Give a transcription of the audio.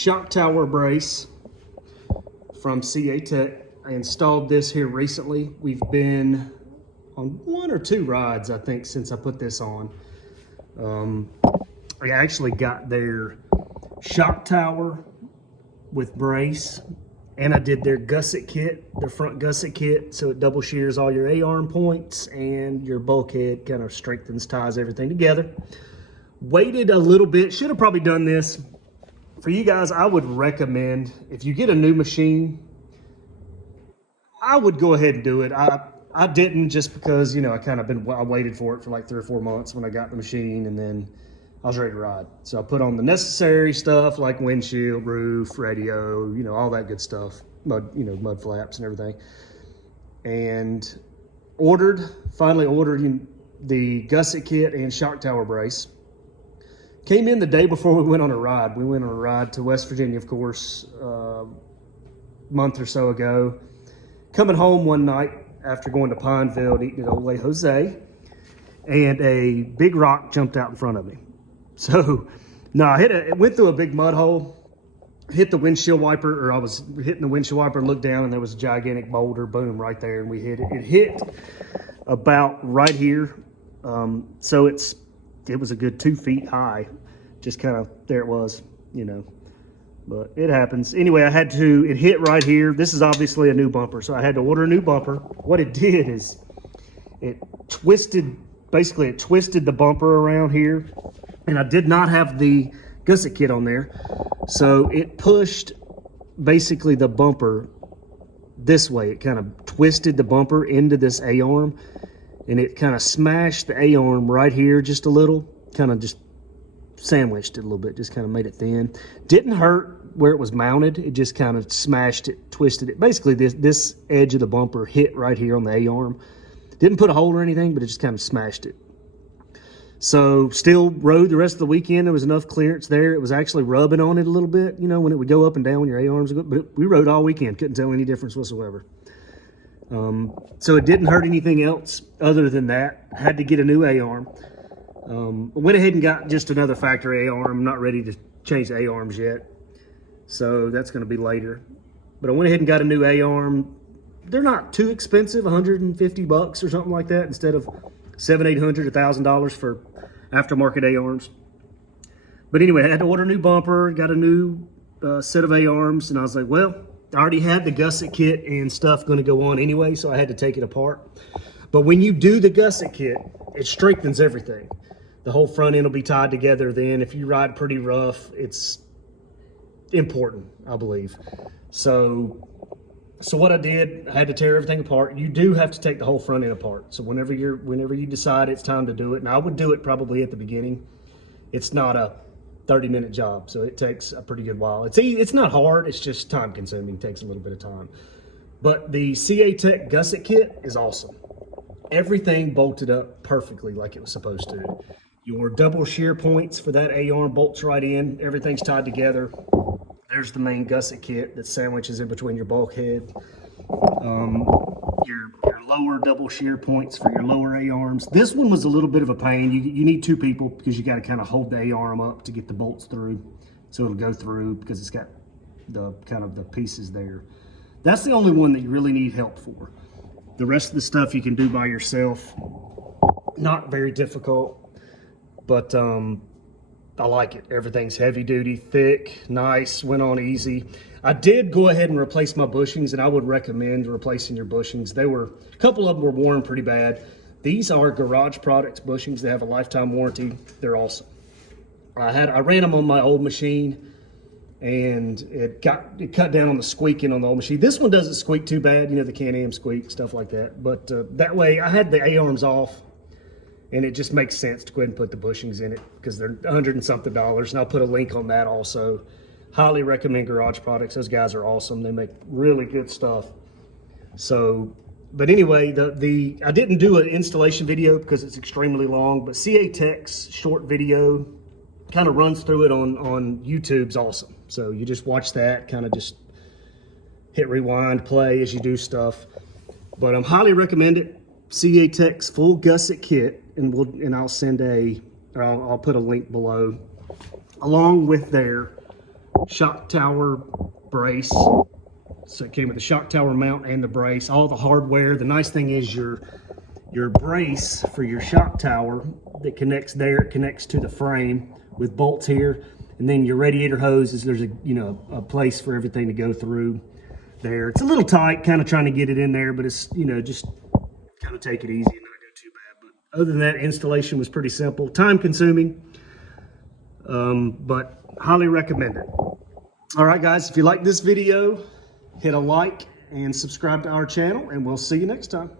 shock tower brace from CA Tech. I installed this here recently. We've been on 1 or 2 rides, I think, since I put this on. I actually got their shock tower with brace, and I did their gusset kit, their front gusset kit, so it double shears all your A-arm points and your bulkhead, kind of strengthens, ties everything together. Waited a little bit, should have probably done this. For you guys, I would recommend, if you get a new machine, I would go ahead and do it. I didn't, just because, you know, I waited for it for like 3 or 4 months when I got the machine, and then I was ready to ride. So I put on the necessary stuff like windshield, roof, radio, you know, all that good stuff, mud flaps and everything. And finally ordered the gusset kit and shock tower brace. Came in the day before we went on a ride. We went on a ride to West Virginia, of course, a month or so ago. Coming home one night after going to Pineville and eating at Ole Jose, and a big rock jumped out in front of me. So, no, it went through a big mud hole, hit the windshield wiper, or I was hitting the windshield wiper and looked down, and there was a gigantic boulder, boom, right there, and we hit it. It hit about right here. So it was a good 2 feet high, just kind of, there it was, you know, but it happens. Anyway, it hit right here. This is obviously a new bumper, so I had to order a new bumper. What it did is it twisted the bumper around here, and I did not have the gusset kit on there. So it pushed basically the bumper this way. It kind of twisted the bumper into this A-arm, and it kind of smashed the A-arm right here just a little, kind of just sandwiched it a little bit, just kind of made it thin. Didn't hurt where it was mounted. It just kind of smashed it, twisted it. Basically, this edge of the bumper hit right here on the A-arm. Didn't put a hole or anything, but it just kind of smashed it. So still rode the rest of the weekend. There was enough clearance there. It was actually rubbing on it a little bit, you know, when it would go up and down when your A-arms would go. But we rode all weekend. Couldn't tell any difference whatsoever. So it didn't hurt anything else other than that. I had to get a new A-arm. Went ahead and got just another factory A-arm. I'm not ready to change the A-arms yet, so that's going to be later. But I went ahead and got a new A-arm. They're not too expensive, $150 or something like that, instead of $700, $800, $1,000 for aftermarket A-arms. But anyway, I had to order a new bumper, got a new set of A-arms, and I was like, well, I already had the gusset kit and stuff going to go on anyway, so I had to take it apart. But when you do the gusset kit, it strengthens everything. The whole front end will be tied together then. If you ride pretty rough, it's important, I believe. So what I did, I had to tear everything apart. You do have to take the whole front end apart. So whenever you decide it's time to do it, and I would do it probably at the beginning. It's not a 30-minute job, so it takes a pretty good while. It's not hard, it's just time consuming, it takes a little bit of time. But the CA Tech gusset kit is awesome. Everything bolted up perfectly like it was supposed to. Your double shear points for that A-arm bolts right in, everything's tied together. There's the main gusset kit that sandwiches in between your bulkhead. Your lower double shear points for your lower A-arms. This one was a little bit of a pain. You need 2 people because you got to kind of hold the A-arm up to get the bolts through, so it'll go through because it's got the kind of the pieces there. That's the only one that you really need help for. The rest of the stuff you can do by yourself. Not very difficult, but I like it. Everything's heavy duty, thick, nice, went on easy. I did go ahead and replace my bushings, and I would recommend replacing your bushings. A couple of them were worn pretty bad. These are Garage Products bushings. They have a lifetime warranty. They're awesome. I ran them on my old machine, and it cut down on the squeaking on the old machine. This one doesn't squeak too bad, you know, the Can-Am squeak, stuff like that. But that way, I had the A-arms off, and it just makes sense to go ahead and put the bushings in it because they're $100 and something, and I'll put a link on that also. Highly recommend Garage Products. Those guys are awesome. They make really good stuff. So, but anyway, I didn't do an installation video because it's extremely long, but CA Tech's short video kind of runs through it on YouTube's awesome. So you just watch that, kind of just hit rewind, play as you do stuff. But I highly recommend it. CA Tech's full gusset kit, and I'll put a link below, along with their shock tower brace. So it came with the shock tower mount and the brace, all the hardware. The nice thing is your brace for your shock tower that connects there, it connects to the frame with bolts here. And then your radiator hose is, there's a place for everything to go through there. It's a little tight, kind of trying to get it in there, but it's, just kind of take it easy and not go too bad. But other than that, installation was pretty simple, time consuming, but highly recommend it. All right, guys, if you like this video, hit a like and subscribe to our channel, and we'll see you next time.